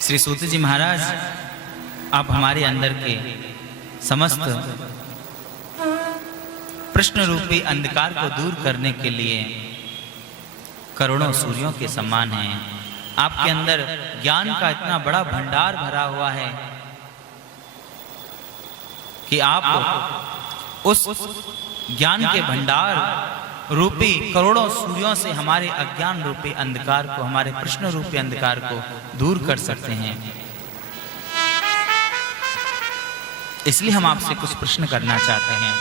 श्री सूत जी महाराज, आप हमारे अंदर के समस्त प्रश्न रूपी अंधकार को दूर करने के लिए करोड़ों सूर्यों के समान हैं। आपके अंदर ज्ञान का इतना बड़ा भंडार भरा हुआ है कि आप उस ज्ञान के भंडार रूपी करोड़ों सूर्यों से हमारे अज्ञान रूपी अंधकार को, हमारे प्रश्न रूपी अंधकार को दूर कर सकते हैं। इसलिए हम आपसे कुछ प्रश्न करना चाहते हैं।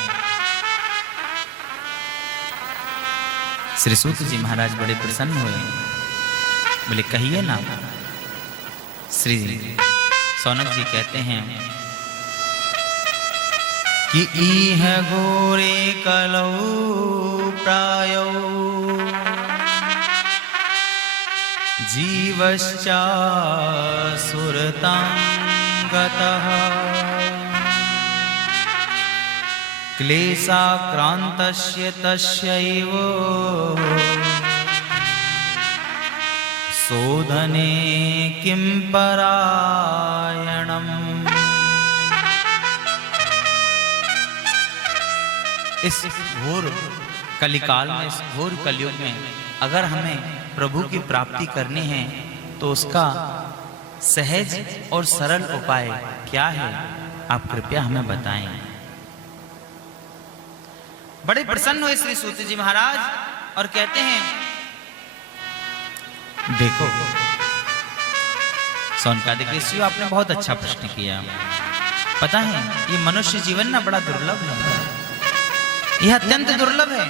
श्री सूत जी महाराज बड़े प्रसन्न हुए, बोले कहिए ना। श्री सौनक जी कहते हैं कि इह घोरे कलौ प्रायो जीवश्चा सुरतां गतः क्लेशाक्रान्तस्य तस्यैव शोधने किं परायणम्। इस घोर कलिकाल में, इस घोर कलयुग में अगर हमें प्रभु की प्राप्ति करनी है तो उसका सहज और सरल उपाय क्या है, आप कृपया हमें बताएं। बड़े प्रसन्न हुए श्री सूत जी महाराज और कहते हैं, देखो सौनकादिक ऋषियों, आपने बहुत अच्छा प्रश्न किया। पता है ये मनुष्य जीवन ना बड़ा दुर्लभ है, यह अत्यंत दुर्लभ है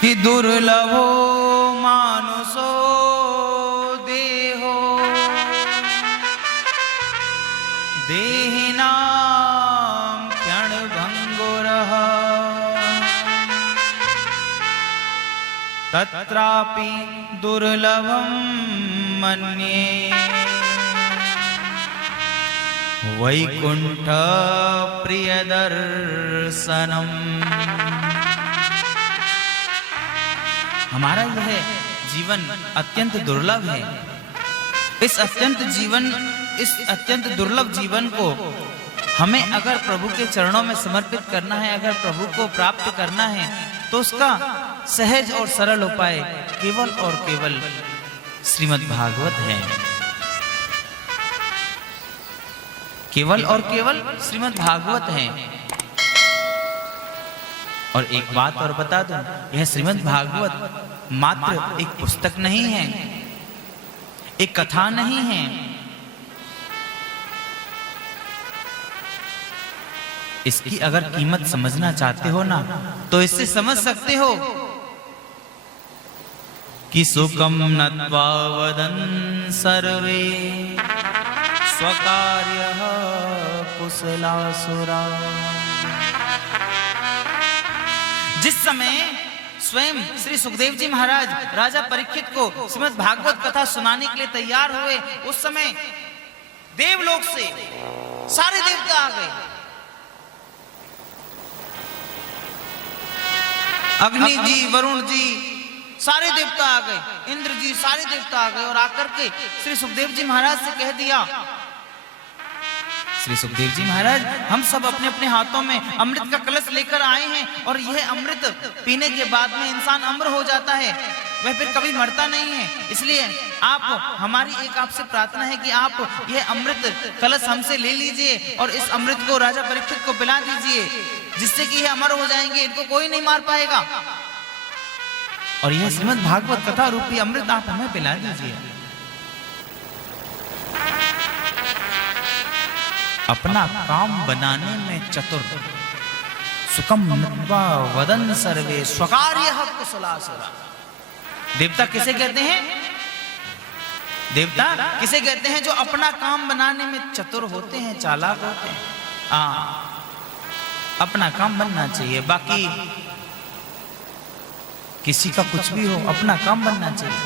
कि दुर्लभो मानुषो देहो देहिनां क्षणभंगुरः तत्रापि दुर्लभं मन्ये वैकुंठ प्रियदर्शनम। हमारा यह जीवन अत्यंत दुर्लभ है। इस अत्यंत दुर्लभ जीवन को हमें अगर प्रभु के चरणों में समर्पित करना है, अगर प्रभु को प्राप्त करना है, तो उसका सहज और सरल उपाय केवल और केवल श्रीमद् भागवत है। केवल और केवल श्रीमद् भागवत है। और एक बात और बता दूं, यह श्रीमद् भागवत मात्र एक पुस्तक नहीं है, एक कथा नहीं है। इसकी अगर कीमत समझना चाहते हो ना, तो इससे समझ सकते हो कि सुखम नत्वा वदन् सर्वे स्वकार्यः कुशलासुरा। जिस समय स्वयं श्री सुखदेव जी महाराज राजा परीक्षित को श्रीमद् भागवत कथा सुनाने के लिए तैयार हुए, उस समय देवलोक से सारे देवता आ गए। अग्नि जी, वरुण जी, सारे देवता आ गए, इंद्र जी, सारे देवता आ गए और आकर के श्री सुखदेव जी महाराज से कह दिया, श्री सुखदेव जी महाराज, हम सब अपने अपने हाथों में अमृत का कलश लेकर आए हैं और यह अमृत पीने के बाद में इंसान अमर हो जाता है, वह फिर कभी मरता नहीं है। इसलिए आप, हमारी एक आपसे प्रार्थना है कि आप यह अमृत कलश हमसे ले लीजिए और इस अमृत को राजा परीक्षित को पिला दीजिए, जिससे कि यह अमर हो जाएंगे, इनको कोई नहीं मार पाएगा। और यह श्रीमद् भागवत कथा रूपी अमृत आप हमें पिला दीजिए। अपना काम बनाने में चतुर, सुखम नत्वा वदन् सर्वे स्वकार्यः कुशलासुरा। देवता किसे कहते हैं? देवता किसे कहते हैं? जो अपना काम बनाने में चतुर होते हैं, चालाक होते हैं। अपना काम बनना चाहिए, बाकी किसी का कुछ भी हो, अपना काम बनना चाहिए।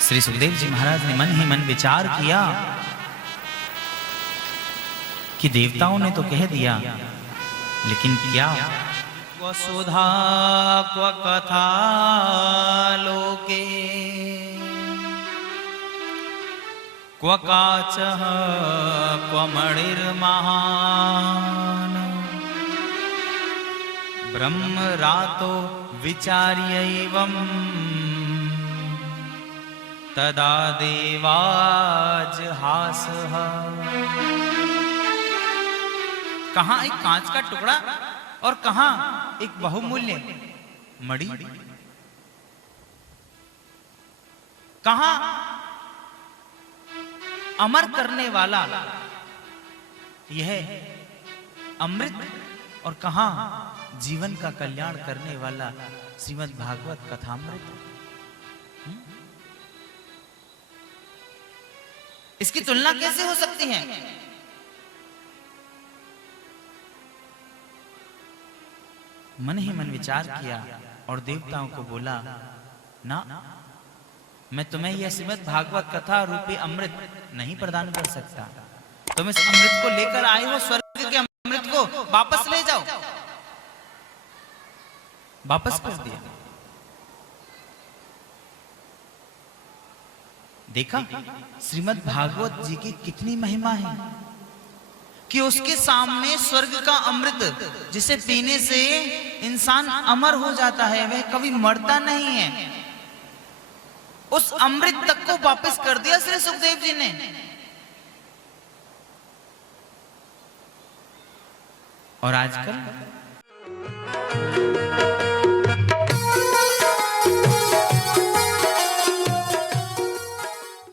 श्री सुखदेव जी महाराज ने मन ही मन विचार किया कि देवताओं ने तो कह दिया, लेकिन क्या क्व सुधा क्व कथा लोके क्व काचः क्व मणिर्महान् ब्रह्मरातो विचार्यैवम् तदा देवाजहासः। कहाँ एक कांच का टुकड़ा और कहाँ एक बहुमूल्य मणि, कहाँ अमर करने वाला यह अमृत और कहां जीवन का कल्याण करने वाला श्रीमद् भागवत कथामृत। इसकी तुलना कैसे हो सकती है? मन ही मन विचार किया और देवताओं को बोला, ना, मैं तुम्हें यह श्रीमद् भागवत कथा रूपी अमृत नहीं प्रदान कर सकता। तुम इस अमृत को लेकर आए हो, स्वर्ग के अमृत को वापस ले जाओ। वापस कर दिया। देखा श्रीमद् भागवत जी की कितनी महिमा है कि उसके सामने स्वर्ग का अमृत जिसे पीने से इंसान अमर हो जाता है, वह कभी मरता नहीं है, उस अमृत तक को वापस कर दिया श्री सुखदेव जी ने। और आजकल